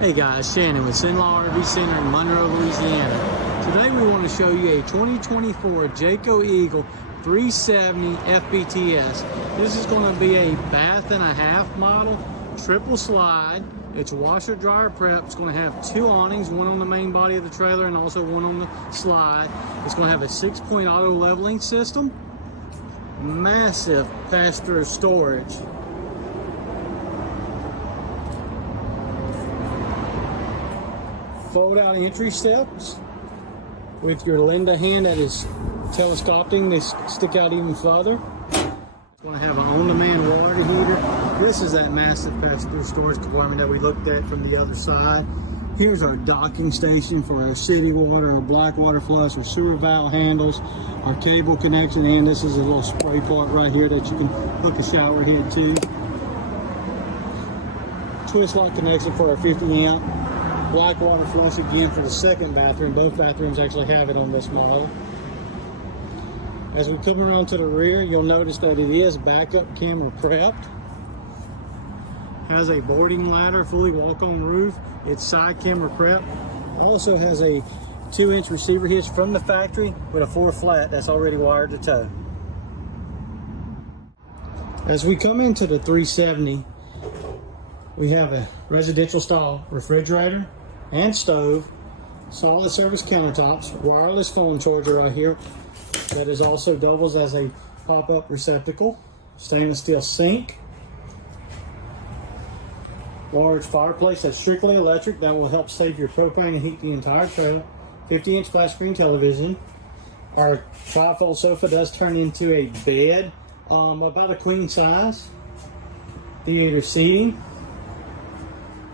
Hey guys, Shannon with Cenla RV Center in Monroe, Louisiana. Today we want to show you a 2024 Jayco Eagle 370 FBTS. This is going to be a bath and a half model, triple slide. It's washer dryer prep. It's going to have two awnings, one on the main body of the trailer and also one on the slide. It's going to have a 6-point auto leveling system, massive pass-through storage. Fold-out entry steps with your Linda hand that is telescoping. They stick out even further. It's going to have an on-demand water heater. This is that massive pass-through storage compartment that we looked at from the other side. Here's our docking station for our city water, our black water flush, our sewer valve handles, our cable connection, and this is a little spray part right here that you can hook a shower head to. Twist lock connection for our 50 amp. Black water flush again for the second bathroom. Both bathrooms actually have it on this model. As we come around to the rear, you'll notice that it is backup camera prepped. Has a boarding ladder, fully walk-on roof. It's side camera prep. Also has a 2-inch receiver hitch from the factory with a 4 flat that's already wired to tow. As we come into the 370, we have a residential style refrigerator and stove, solid surface countertops, wireless phone charger right here that is also doubles as a pop-up receptacle, stainless steel sink, large fireplace that's strictly electric that will help save your propane and heat the entire trailer, 50-inch flat screen television. Our 5-fold sofa does turn into a bed, about a queen size, theater seating,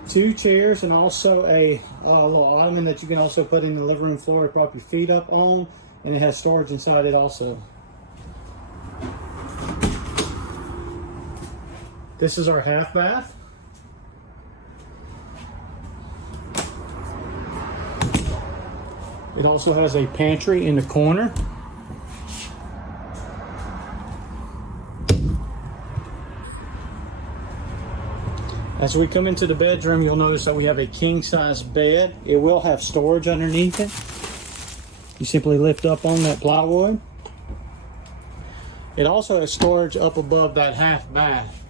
2 chairs, and also a little ottoman that you can also put in the living room floor to prop your feet up on, and it has storage inside it also. This is our half bath. It also has a pantry in the corner. As we come into the bedroom, you'll notice that we have a king-size bed. It will have storage underneath it. You simply lift up on that plywood. It also has storage up above that half bath.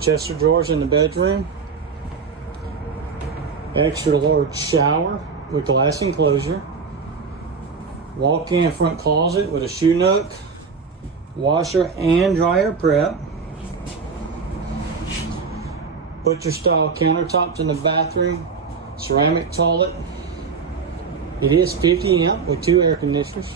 Chest of drawers in the bedroom. Extra large shower with glass enclosure. Walk-in front closet with a shoe nook. Washer and dryer prep. Butcher style countertops in the bathroom. Ceramic toilet. It is 50 amp with 2 air conditioners.